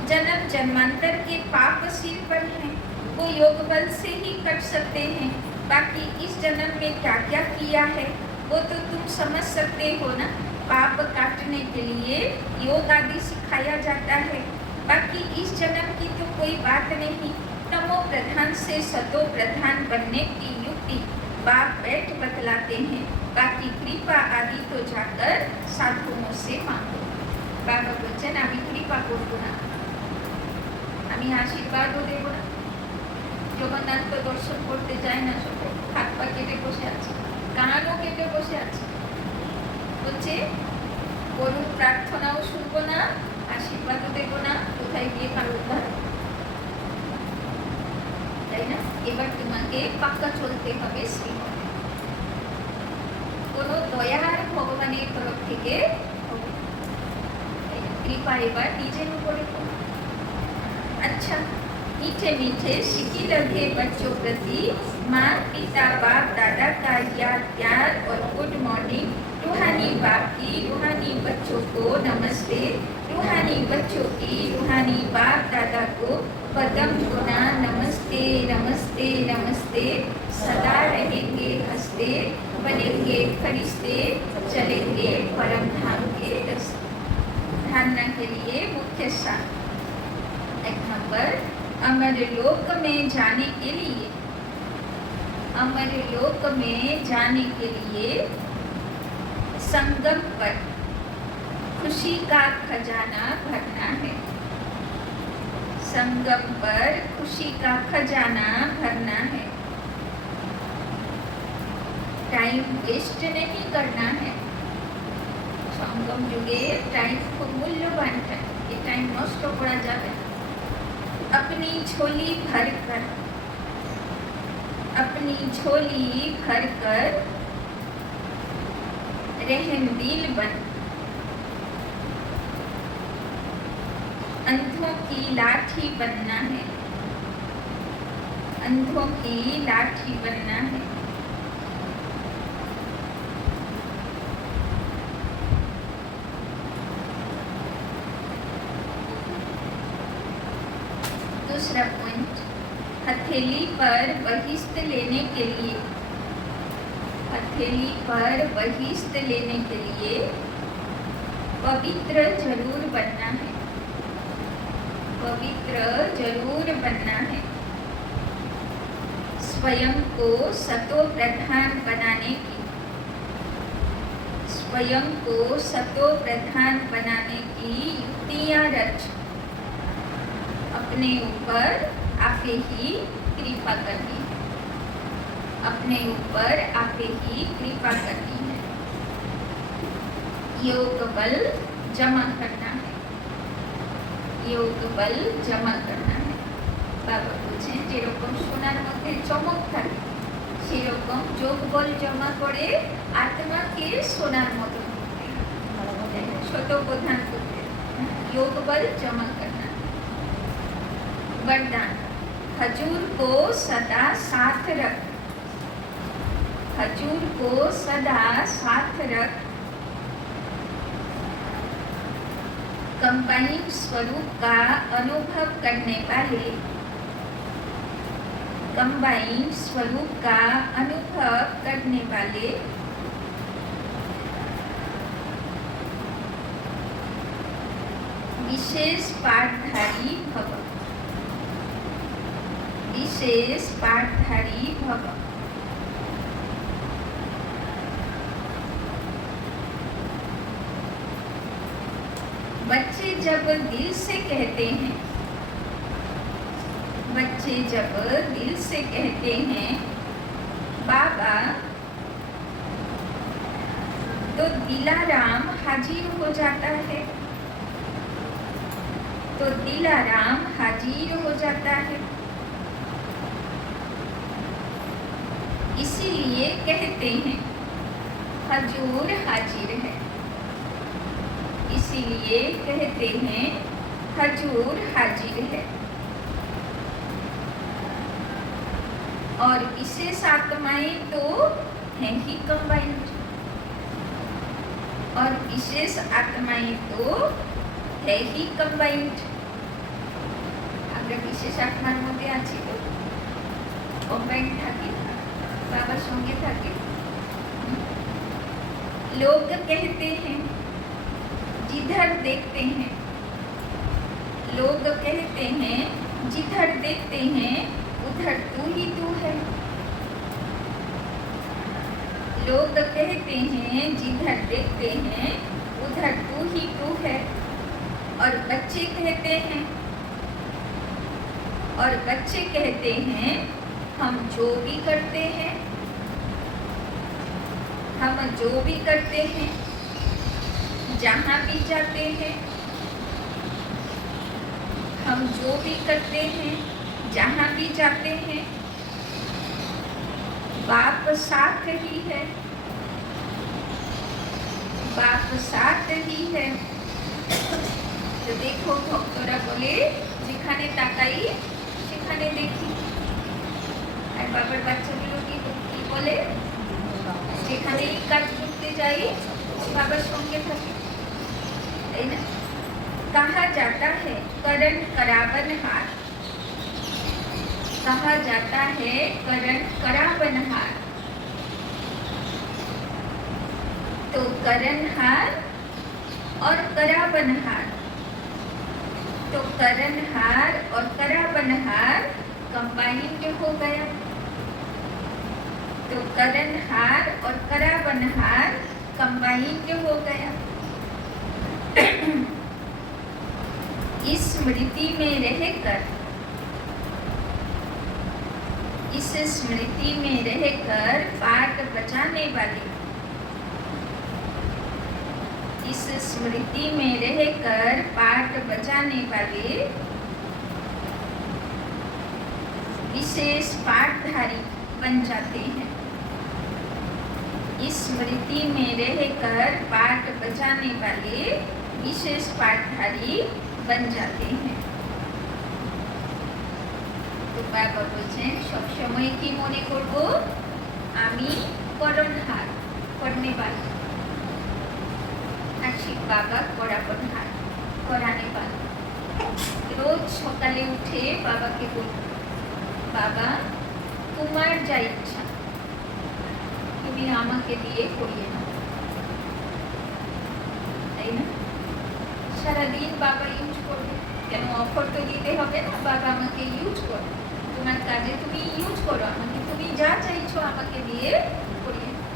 जन्म जन्मांतर के पाप सिर पर हैं, वो योग बल से ही कट सकते हैं। बाकी इस जन्म में क्या क्या किया है वो तो तुम समझ सकते हो ना। पाप काटने के लिए योग आदि सिखाया जाता है, बाकी इस जन्म की तो कोई बात नहीं। तमो प्रधान से सतो प्रधान बनने की युक्ति बाप बैठ बतलाते हैं, बाकी कृपा आदि तो जाकर साधुओं से मांगो। बाबा বলছেন আমি কৃপা করব না, আমি আশীর্বাদও দেব না। জগন্নাথ তো দর্শন করতে যায় না, সব হাত পা কেটে বসে আছে, কানও কেটে বসে আছে, বলছে গরুর প্রার্থনাও শুনবো না, আশীর্বাদও দেব না, কোথায় গিয়ে কারো উদ্ধার, তাই না। এবার তোমাকে পাক্কা চলতে হবে শ্রীমতে, কোনো দয়ার ভগবানের তরফ থেকে কৃপা এবার নিজের উপরে। अच्छा मीठे मीठे सिकी लगे बच्चों प्रति माँ पिता बाप दादा का याद प्यार और गुड मॉर्निंग। रूहानी बाप की रूहानी बच्चों को नमस्ते, रूहानी बच्चों की रूहानी बाप दादा को पदम गुना नमस्ते नमस्ते नमस्ते, सदा रहेंगे हंसते, बनेंगे फरिश्ते, चलेंगे परम धाम के रास्ते। धारणा के लिए मुख्य सार। एक नंबर, अमर लोक में जाने के लिए, अमर लोक में जाने के लिए संगम पर खुशी का खजाना भरना है। संगम पर खुशी का खजाना भरना है। टाइम वेस्ट नहीं करना है। संगम जुगे टाइम खूब मूल्यवान है, ये टाइम नष्ट करा जाए। अपनी झोली भर कर, अपनी झोली भर कर रहमदिल बन। अंधों की लाठी बनना है, अंधों की लाठी बनना है। दूसरा पॉइंट, हथेली पर बहिष्त लेने के लिए, हथेली पर बहिष्त लेने के लिए पवित्र जरूर बनना है, पवित्र जरूर बनना है। स्वयं को सतो प्रधान बनाने की, स्वयं को सतो प्रधान बनाने की युक्तियां रच। अपने ऊपर आपे ही कृपा करनी है, अपने ऊपर आपे ही कृपा करनी है। योग बल जमा करना है, योग बल जमा करना है। बाबा बोलছেন যেরকম সোনার মধ্যে চমক থাকে সেরকম যোগ বল জমা করে আত্মাকে সোনার মতো ছোট প্রধান করতে, योग बल जमा करना। वरदान, हजूर को सदा साथ रख, हजूर को सदा साथ रख। कंबाइन स्वरूप का अनुभव करने वाले, कंबाइन स्वरूप का अनुभव करने वाले विशेष पाठधारी भव, विशेष पाठधारी भव। बच्चे जब दिल से कहते हैं, बच्चे जब दिल से कहते हैं बाबा, तो दिलाराम हाजिर हो जाता है, तो दिलाराम हाजिर हो जाता है। इसीलिए कहते हैं हजूर हाजिर है, इसीलिए कहते हैं हजूर हाजिर है। और विशेष आत्माएं तो हैं ही कंबाइंड, और विशेष आत्माएं तो है ही कंबाइंड। আমরা বিশেষ আত্মার মধ্যে আছি তো কম্বাইন্ড থাকি, বাবার সঙ্গে থাকি। लोग कहते हैं जिधर देखते हैं, लोग कहते हैं जिधर देखते हैं उधर तू ही तू है। लोग कहते हैं जिधर देखते हैं उधर तू ही तू है। और बच्चे कहते हैं, और बच्चे कहते हैं हम जो भी करते हैं, हम जो भी करते हैं, जहाँ भी जाते हैं, हम जो भी करते हैं, जहाँ भी जाते हैं, बाप साथ ही है, बाप साथ ही है। तो देखो भक्तरा बोले যেখানে তাকাই সেখানে দেখি, আর বাবার বাচ্চাগুলো কি বলে যেখানেই কাজ করতে যাই বাবার সঙ্গে থাকি, তাই না? कहा जाता है करण करावन हाथ, कहा जाता है करण कराबनहार। तो करणहार और कराबनहार, तो करणहार और कराबनहार कंबाइंड हो गया। तो करणहार और कराबनहार कंबाइंड हो गया। इस स्मृति में रहकर, इस स्मृति में रहकर पाठ बजाने वाले, इस स्मृति में रहकर पाठ बजाने वाले विशेष पाठधारी बन जाते हैं। इस स्मृति में रहकर पाठ बजाने वाले विशेष पाठधारी बन जाते हैं। तो बाबा बोलছেন सब समय की মনে করব আমি করণহার, করने वाला, আশিক বাবা করাবনহার, করাने वाला। রোজ সকালে উঠে বাবাকে বলব, বাবা তোমার যা ইচ্ছা তুমি আমাকে দিয়ে করিয়ে নাও, তাই না? সারাদিন বাবা ইউজ করবে, কেন অফার তো দিতে হবে না, বাবা আমাকে ইউজ করো, তোমার কাজে তুমি ইউজ করো আমাকে, তুমি যা চাইছো আমাকে দিয়ে করিয়ে নাও।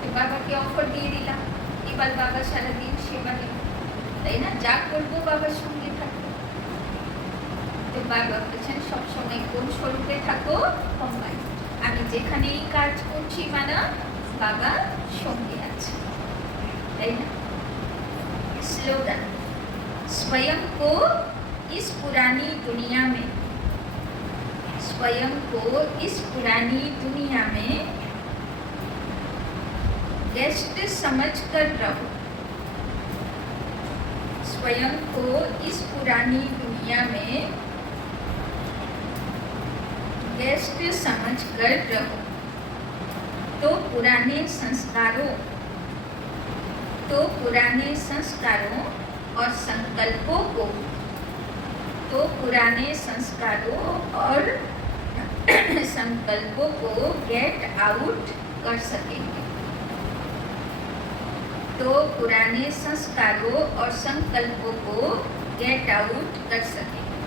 তো বাবাকে অফার দিয়ে দিলাম, এবার বাবা সারাদিন সেবা নেব, তাই না? যা করবো বাবার সঙ্গে থাকবো। তো বাবা বলছেন সবসময় কোন স্বরূপে থাকো, কম্বাইন। আমি যেখানেই কাজ করছি মানা বাবা সঙ্গে আছে, তাই না? स्लोगन, स्वयं को इस पुरानी दुनिया में, स्वयं को इस पुरानी दुनिया में गेस्ट समझ कर रहो। स्वयं को इस पुरानी दुनिया में गेस्ट समझ कर रहो। तो पुराने संस्कारों, तो पुराने संस्कारों और संकल्पों को, तो पुराने संस्कारों और संकल्पों को गेट आउट कर सकेंगे। तो पुराने संस्कारों और संकल्पों को गेट आउट कर सकेंगे।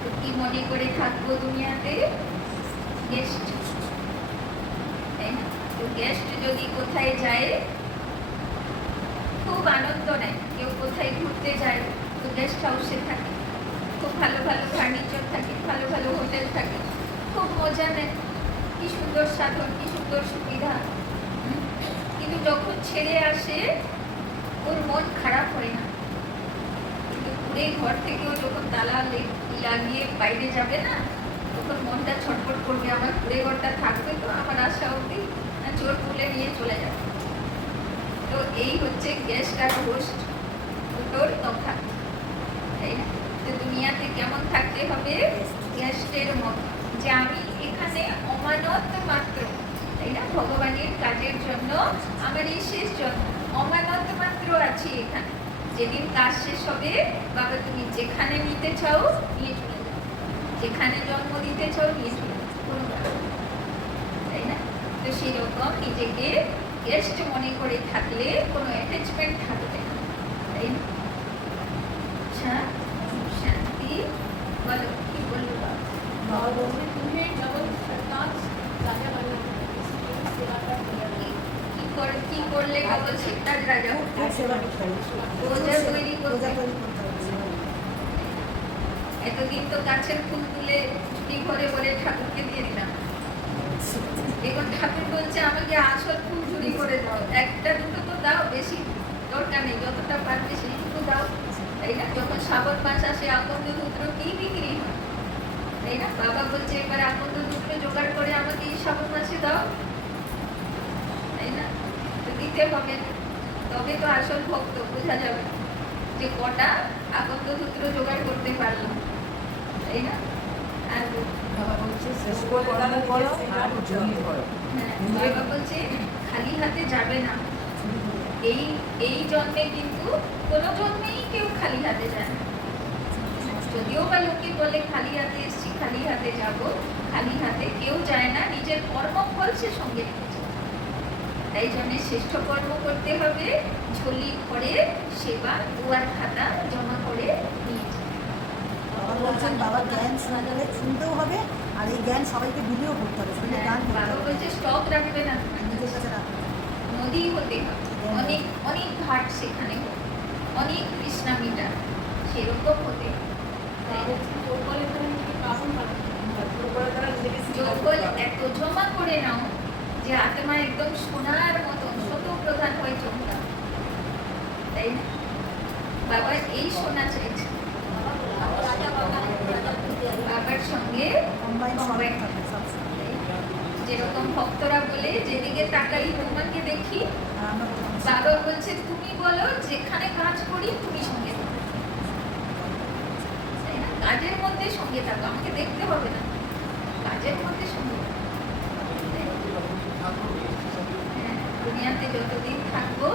तो की মনে করে থাকবো দুনিয়াতে গেস্ট, তাই না? তো গেস্ট যদি কোথায় যায় খুব আনন্দ নেয়, কেউ কোথায় ঘুরতে যায় তো গেস্ট হাউসে থাকে, খুব ভালো ভালো ফার্নিচার থাকে, ভালো ভালো হোটেল থাকে, খুব মজা নেয়, কি সুন্দর সাধন, কি সুন্দর সুবিধা। কিন্তু যখন ছেড়ে আসে ওর মন খারাপ হয় না, কিন্তু পুরে ঘর থেকেও যখন তালা লাগিয়ে বাইরে যাবে না তখন মনটা ছটফট করবে, আমার পুরে ঘরটা থাকবে তো, আমার আশা অবধি চোর তুলে নিয়ে চলে যাবে। তো এই হচ্ছে গেস্ট আর হোস্ট দুটোর তফাৎ, তাই না? তো দুনিয়াতে কেমন থাকতে হবে, গেস্টের মতো, যে আমি এখানে অমানত মাত্র, তাই না? ভগবানের কাজের জন্য, আমার এই শেষ জন্ম, অমানত মাত্র আছি এখানে। যেদিন কাজ শেষ হবে বাবা তুমি যেখানে নিতে চাও নিয়ে চলে যাও, যেখানে জন্ম দিতে চাও নিয়ে চলে যাও, কোনো ব্যাপার না, তাই না? তো সেরকম নিজেকে গেস্ট মনে করে থাকলে কোনো অ্যাটাচমেন্ট থাকবে না, তাই না? আচ্ছা, শান্তি বলো, কি বলবো বাবা? কি করলে কেবল শিক্ষার রাজা বোঝা তৈরি করতে। এতদিন তো গাছের ফুল তুলে চুটি ভরে ভরে ঠাকুরকে দিয়ে দিলাম, এখন ঠাকুর বলছে আমাকে আসল ফুল চুরি করে দাও, একটা দুটো তো দাও, বেশি দরকার নেই, যতটা পারবে সেইটুকু দাও, তাই না? যখন শ্রাবণ মাস আসে আকন্দ দুধ কি বিক্রি হয়, তাই না? বাবা বলছে এবার আকন্দ দুধ জোগাড় করে আমাকে এই শ্রাবণ মাসে দাও, তাই না? তো দিতে হবে, তবে তো আসল ভক্ত বোঝা যাবে যে কটা আকন্দ সূত্র জোগাড় করতে পারলাম, তাই না? আর বাবা বলছে খালি হাতে যাবে না, এই জন্মে কিন্তু কোনো জন্মেই কেউ খালি হাতে যায় না। যদিও বা লোকে বলে খালি হাতে এসছি, খালি হাতে যাব, খালি হাতে কেউ যায় না, নিজের কর্মফল সে সঙ্গে রেখেছে। তাই জন্য শ্রেষ্ঠ কর্ম করতে হবে, ঝোলি ভরে সেবা দুয়ার খাতা জমা করে নিয়েছে। বাবা বলছেন বাবার জ্ঞান শোনালে শুনতেও হবে, আর এই জ্ঞান সবাইকে বিলিও করতে হবে। শুনে গান বাবা বলছে স্টক রাখবে না, নিজের কাছে রাখতে হবে। নদী হতে হবে, অনেক অনেক ঘাট সেখানে হবে, অনেক কৃষ্ণা মিটার সেরকম হতে হবে। জঙ্গল এত জমা করে নাও যে আত্মা একদম সোনার মতন শত প্রধান হয়ে চমকা, তাই না? বাবা এই সোনা চাইছে, বাবার সঙ্গে যেরকম ভক্তরা বলে যেদিকে তাকাই তোমাকে দেখি, বাবা বলছে তুমি বলো যেখানে কাজ করি তুমি সঙ্গে থাকো, তাই না? কাজের মধ্যে সঙ্গে থাকো, আমাকে দেখতে হবে না, কাজের মধ্যে সঙ্গে থাকো। দুনিয়াতে যতদিন থাকবো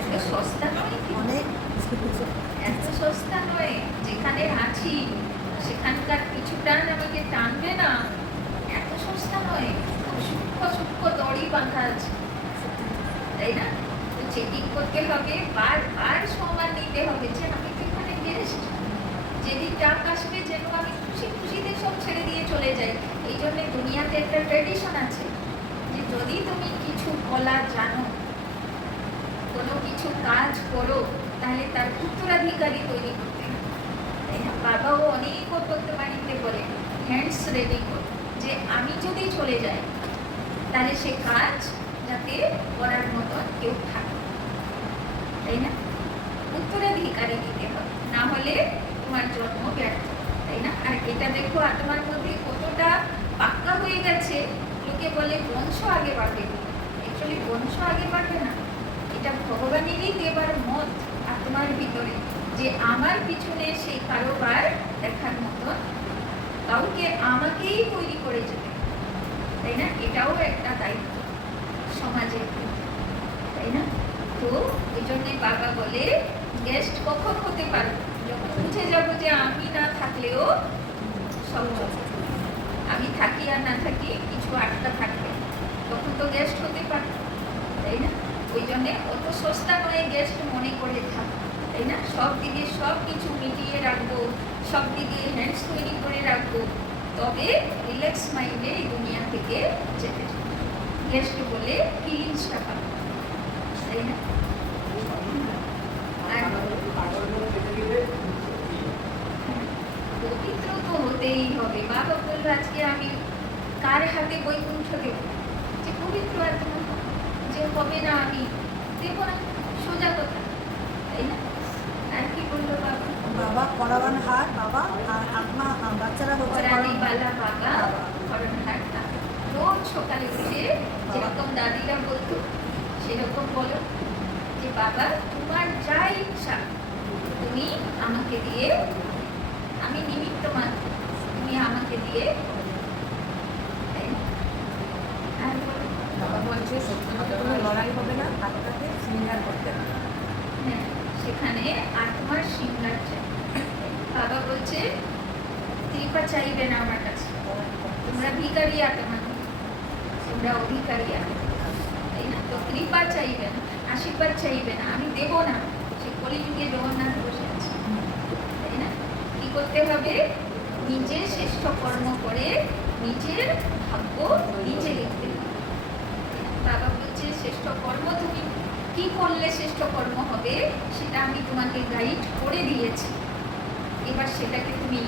এত সস্তা নয়, অনেক এত সস্তা নয়। যেখানে আছি সেখানকার কিছুটা আমাকে টানবে না, এত সস্তা নয়, খুব সূক্ষ্ম সূক্ষ্ম দড়ি বাঁধা আছে, তাই না? তো চেকিং করতে হবে, বারবার সমান নিতে হবে যে আমি তো এখানে গেস্ট, যেদিন ডাক আসবে যেন আমি খুশি খুশিতে সব ছেড়ে দিয়ে চলে যাই। এই জন্য দুনিয়াতে একটা ট্রেডিশন আছে যে যদি তুমি কিছু বলা জানো, কোনো কিছু কাজ করো, তাহলে তার উত্তরাধিকারী তৈরি করতে হবে, তাই না? বাবাও অনেক বাড়িতে বলে হ্যান্ডস রেডি করো, যে আমি যদি চলে যাই তাহলে সে কাজ যাতে করার মতন কেউ থাকে, তাই না? উত্তরাধিকারী দিতে হবে, না হলে তোমার জন্ম ব্যর্থ, তাই না? আর এটা দেখো আত্মার মধ্যে কতটা পাক্কা হয়ে গেছে। লোকে বলে বংশ আগে বাড়বে, অ্যাকচুয়ালি বংশ আগে বাড়বে না, এটা ভগবানেরই দেবার মত আত্মার ভিতরে, যে আমার পিছনে সেই কারোবার দেখার মতন কাউকে আমাকেই তৈরি করে যেতে, তাই না? এটাও একটা দায়িত্ব সমাজের, তাই না? তো ওই জন্যে বাবা বলে গেস্ট কখন হতে পারবো, যখন বুঝে যাবো যে আমি না থাকলেও সব চলছে, আমি থাকি আর না থাকি কিছু আটকা থাকবে, তখন তো গেস্ট হতে পারবো, তাই না? ওই জন্যে অত সস্তা নয় গেস্ট মনে করে থাকবো, তাই না? সব দিকে সব কিছু মিটিয়ে রাখবো, সব দিকে হ্যান্ডস তৈরি করে রাখবো, তবে রিল্যাক্স মাইন্ডে এই দুনিয়া থেকে যেতে চাই। গেস্ট বলে ফিলিংসটা পাবো, তাই না? পবিত্র তো হতেই হবে। বাবা বললো আজকে আমি কার হাতে বৈকুণ্ঠ দেব, যে পবিত্র আত্মা যে হবে না, আমি দেবো না, সোজা কথা, তাই না? আর কি বললো বাবা? বাবা পরাবান হাট, বাবা আর আত্মা বাচ্চারা হচ্ছে পরানিবালা বাবা, করণহাট না। রোজ সকালে উঠে যেরকম দাদিরা বলতো সেরকম বলো যে বাবা তোমার যা ইচ্ছা তুমি আমাকে দিয়ে, আমি নিমিত্ত মাত্র, তুমি আমাকে দিয়ে, তাই না? আর বলো। বাবা বলছে সত্যি কোনো লড়াই হবে না, আত্মাকে শৃঙ্গার করতে হবে। হ্যাঁ, সেখানে আত্মার সিঙ্গার চাই। বাবা বলছে কৃপা চাইবে না আমার কাছে, তোমরা ভিখারি আত্মা, তোমরা অধিকারী আত্মা, তাই না? তো কৃপা চাইবে না, আশীর্বাদ চাইবে না, আমি দেব না। সে কলিযুগে জগন্নাথ বসে আছে, তাই না? কি করতে হবে? নিজে শ্রেষ্ঠ কর্ম করে নিজের ভাগ্য নিজে লিখতে হবে। বাবা বলছে শ্রেষ্ঠ কর্ম তুমি কি করলে শ্রেষ্ঠ কর্ম হবে সেটা আমি তোমাকে গাইড করে দিয়েছি, এবার সেটাকে তুমি